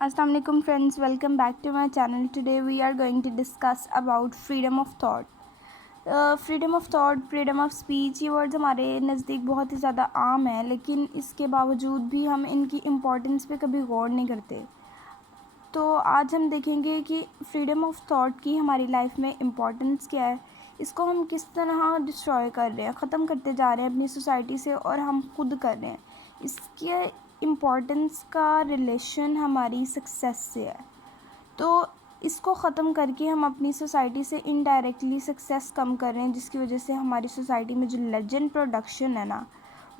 Assalamu alaikum friends, welcome back to my channel. Today we are going to discuss about freedom of thought. Freedom of thought, freedom of speech, ये words हमारे नज़दीक बहुत ही ज़्यादा आम है, लेकिन इसके बावजूद भी हम इनकी इम्पोर्टेंस पे कभी गौर नहीं करते। तो आज हम देखेंगे कि फ्रीडम ऑफ थॉट की हमारी लाइफ में इम्पोर्टेंस क्या है, इसको हम किस तरह डिस्ट्रॉय कर रहे हैं, ख़त्म करते जा रहे हैं अपनी सोसाइटी से, और हम खुद कर रहे हैं। इसके इम्पोर्टेंस का रिलेशन हमारी सक्सेस से है। तो इसको ख़त्म करके हम अपनी सोसाइटी से इनडायरेक्टली सक्सेस कम कर रहे हैं, जिसकी वजह से हमारी सोसाइटी में जो लेजेंड प्रोडक्शन है ना,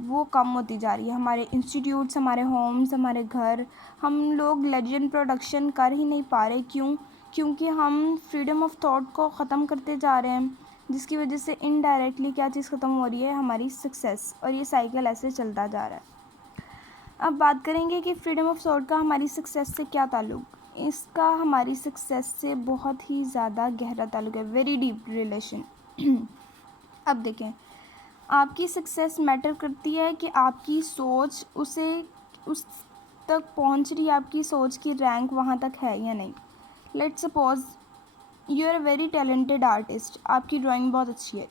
वो कम होती जा रही है। हमारे इंस्टीट्यूट्स, हमारे होम्स, हमारे घर, हम लोग लेजेंड प्रोडक्शन कर ही नहीं पा रहे। क्योंकि हम फ्रीडम ऑफ थॉट को ख़त्म करते जा रहे हैं, जिसकी वजह से इनडायरेक्टली क्या चीज़ ख़त्म हो रही है, हमारी सक्सेस। और ये साइकिल ऐसे चलता जा रहा है। अब बात करेंगे कि फ्रीडम ऑफ थॉट का हमारी सक्सेस से क्या ताल्लुक़। इसका हमारी सक्सेस से बहुत ही ज़्यादा गहरा ताल्लुक़ है, वेरी डीप रिलेशन। अब देखें, आपकी सक्सेस मैटर करती है कि आपकी सोच उस तक पहुंच रही है, आपकी सोच की रैंक वहां तक है या नहीं। Let's suppose you are a very talented artist, आपकी ड्राइंग बहुत अच्छी है।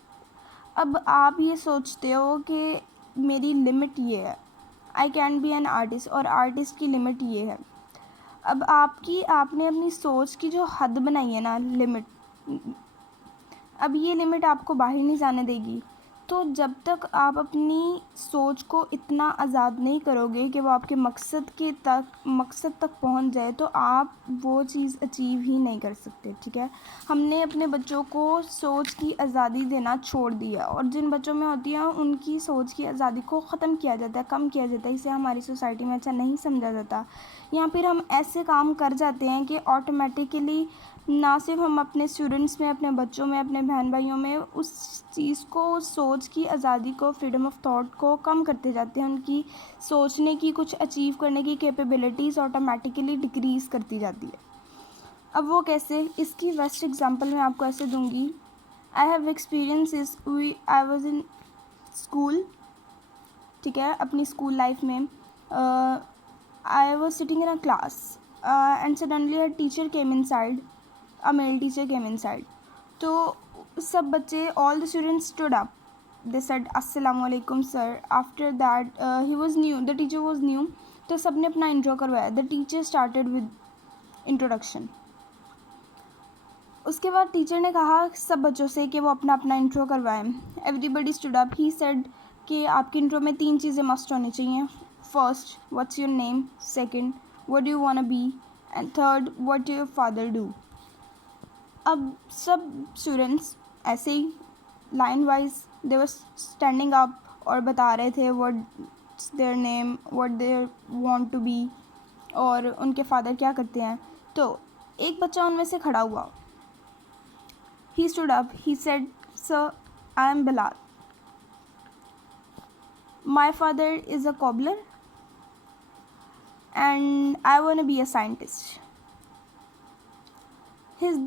अब आप ये सोचते हो कि मेरी लिमिट ये है, I can be an artist, और आर्टिस्ट की लिमिट ये है। अब आपने अपनी सोच की जो हद बनाई है ना, लिमिट, अब ये लिमिट आपको बाहर नहीं जाने देगी। तो जब तक आप अपनी सोच को इतना आज़ाद नहीं करोगे कि वो आपके मकसद तक पहुंच जाए, तो आप वो चीज़ अचीव ही नहीं कर सकते। ठीक है, हमने अपने बच्चों को सोच की आज़ादी देना छोड़ दिया, और जिन बच्चों में होती है उनकी सोच की आज़ादी को ख़त्म किया जाता है, कम किया जाता है। इसे हमारी सोसाइटी में अच्छा नहीं समझा जाता, या फिर हम ऐसे काम कर जाते हैं कि ऑटोमेटिकली ना सिर्फ हम अपने स्टूडेंट्स में, अपने बच्चों में, अपने बहन भाइयों में उस चीज़ को, सोच की आज़ादी को, फ्रीडम ऑफ थॉट को कम करते जाते हैं। उनकी सोचने की, कुछ अचीव करने की कैपेबिलिटीज़ ऑटोमेटिकली डिक्रीज़ करती जाती है। अब वो कैसे, इसकी बेस्ट एग्जांपल मैं आपको ऐसे दूंगी। I have experience I was in school. ठीक है, अपनी स्कूल लाइफ में I was sitting in a class and suddenly a teacher came inside, a male teacher came inside. तो सब बच्चे, all the students stood up. They said assalamu alaikum sir. After that he was new, the teacher was new. तो सब ने अपना intro करवाया. The teacher started with introduction. उसके बाद टीचर ने कहा सब बच्चों से कि वो अपना अपना इंट्रो करवाएं. Everybody stood up. He said कि आपकी इंट्रो में 3 चीज़ें मस्ट होनी चाहिए. First, what's your name? Second, what do you wanna be? And third, what do your father do? अब सब स्टूडेंट्स ऐसे ही line wise they were standing up और बता रहे थे what's their name, what they want to be, और उनके फादर क्या करते हैं। तो एक बच्चा उनमें से खड़ा हुआ, he stood up, he said sir I am Bilal, my father is a cobbler and I want to be a scientist.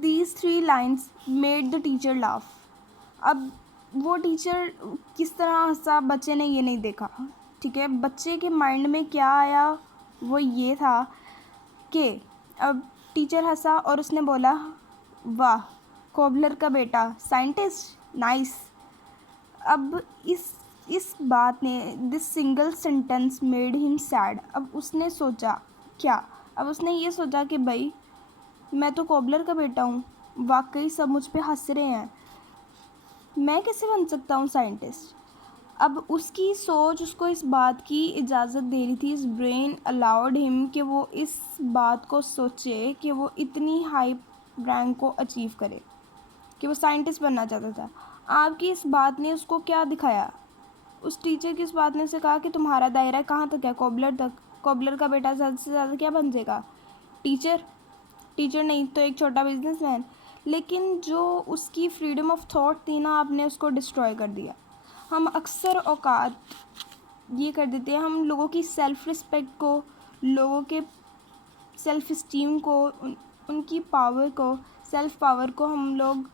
These 3 lines made the teacher laugh. अब वो टीचर किस तरह हंसा, बच्चे ने ये नहीं देखा। ठीक है, बच्चे के माइंड में क्या आया, वो ये था कि अब टीचर हंसा और उसने बोला वाह, कोबलर का बेटा साइंटिस्ट, नाइस। अब इस बात ने, this single sentence made him sad. अब उसने सोचा क्या, अब उसने ये सोचा कि भाई मैं तो कोबलर का बेटा हूँ, वाकई सब मुझ पे हंस रहे हैं, मैं कैसे बन सकता हूँ साइंटिस्ट। अब उसकी सोच उसको इस बात की इजाज़त दे रही थी, इस ब्रेन अलाउड हिम कि वो इस बात को सोचे कि वो इतनी हाई रैंक को अचीव करे, कि वो साइंटिस्ट बनना चाहता था। आपकी इस बात ने उसको क्या दिखाया, उस टीचर की इस बात ने उसे कहा कि तुम्हारा दायरा कहाँ तक है, कोबलर तक। कोबलर का बेटा ज़्यादा से ज़्यादा क्या बन जाएगा, टीचर नहीं तो एक छोटा बिजनेसमैन। लेकिन जो उसकी फ्रीडम ऑफ थॉट थी ना, आपने उसको डिस्ट्रॉय कर दिया। हम अक्सर औकात ये कर देते हैं, हम लोगों की सेल्फ़ रिस्पेक्ट को, लोगों के सेल्फ़ इस्टीम को, उनकी पावर को, सेल्फ़ पावर को हम लोग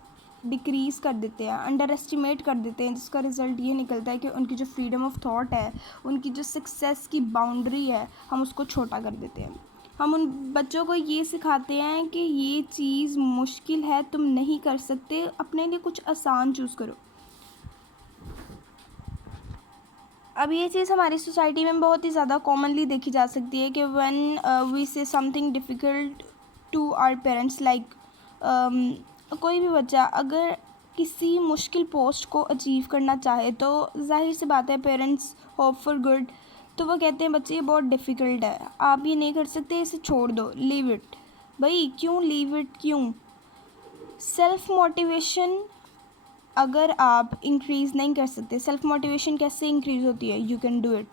डिक्रीज़ कर देते हैं, अंडर एस्टिमेट कर देते हैं, जिसका रिज़ल्ट ये निकलता है कि उनकी जो फ्रीडम ऑफ थॉट है, उनकी जो सक्सेस की बाउंड्री है, हम उसको छोटा कर देते हैं। हम उन बच्चों को ये सिखाते हैं कि ये चीज़ मुश्किल है, तुम नहीं कर सकते, अपने लिए कुछ आसान चूज़ करो। अब ये चीज़ हमारी सोसाइटी में बहुत ही ज़्यादा कॉमनली देखी जा सकती है कि when we say something difficult to our parents, like कोई भी बच्चा अगर किसी मुश्किल पोस्ट को अचीव करना चाहे तो जाहिर सी बात है पेरेंट्स होप फॉर गुड, तो वो कहते हैं बच्चे ये बहुत डिफ़िकल्ट है, आप ये नहीं कर सकते, इसे छोड़ दो, लीव इट। भाई क्यों लीव इट, क्यों? सेल्फ मोटिवेशन अगर आप इंक्रीज़ नहीं कर सकते, सेल्फ मोटिवेशन कैसे इंक्रीज़ होती है? यू कैन डू इट,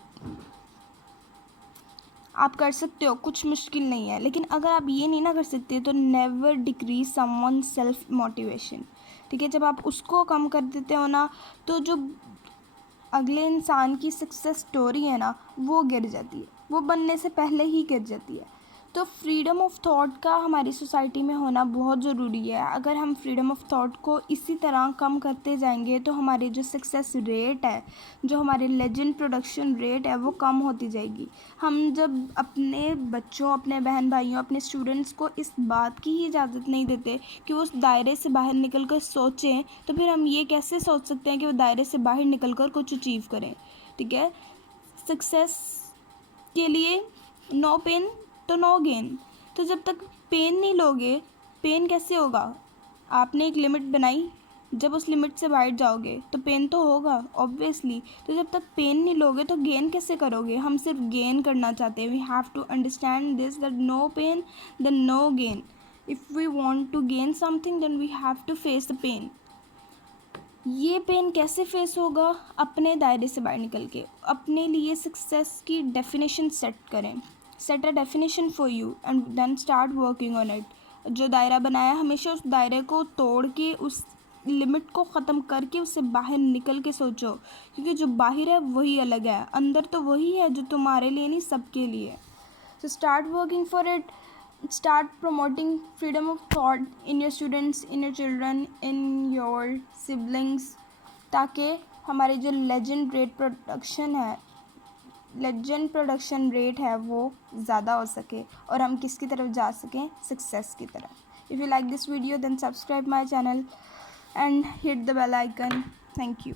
आप कर सकते हो, कुछ मुश्किल नहीं है। लेकिन अगर आप ये नहीं ना कर सकते तो never decrease someone self motivation, ठीक है? जब आप उसको कम कर देते हो ना, तो जो अगले इंसान की सक्सेस स्टोरी है ना, वो गिर जाती है, वो बनने से पहले ही गिर जाती है। तो फ्रीडम ऑफ थॉट का हमारी सोसाइटी में होना बहुत ज़रूरी है। अगर हम फ्रीडम ऑफ थॉट को इसी तरह कम करते जाएंगे तो हमारी जो सक्सेस रेट है, जो हमारे लेजेंड प्रोडक्शन रेट है, वो कम होती जाएगी। हम जब अपने बच्चों, अपने बहन भाइयों, अपने स्टूडेंट्स को इस बात की ही इजाज़त नहीं देते कि वो उस दायरे से बाहर निकल कर सोचें, तो फिर हम ये कैसे सोच सकते हैं कि वो दायरे से बाहर निकल कर कुछ अचीव करें, ठीक है? सक्सेस के लिए नो पेन तो नो गेन। तो जब तक पेन नहीं लोगे, पेन कैसे होगा? आपने एक लिमिट बनाई, जब उस लिमिट से बाहर जाओगे तो पेन तो होगा ऑब्वियसली। तो जब तक पेन नहीं लोगे तो गेन कैसे करोगे? हम सिर्फ गेन करना चाहते हैं। We have to understand this, that no pain then no gain. If we want to gain something then we have to face the pain. ये पेन कैसे फेस होगा? अपने दायरे से बाहर निकल के। अपने लिए सक्सेस की डेफिनेशन सेट करें, set a definition for you and then start working on it. जो दायरा बनाया हमेशा उस दायरे को तोड़ के, उस लिमिट को ख़त्म करके उससे बाहर निकल के सोचो, क्योंकि जो बाहर है वही अलग है, अंदर तो वही है जो तुम्हारे लिए नहीं, सबके लिए। So start working for it. Start promoting freedom of thought in your students, in your children, in your siblings, ताकि हमारे जो लेजेंड प्रोडक्शन रेट है वो ज़्यादा हो सके और हम किसकी तरफ जा सकें? सक्सेस की तरफ। If you like this video then subscribe my channel and hit the bell icon. Thank you.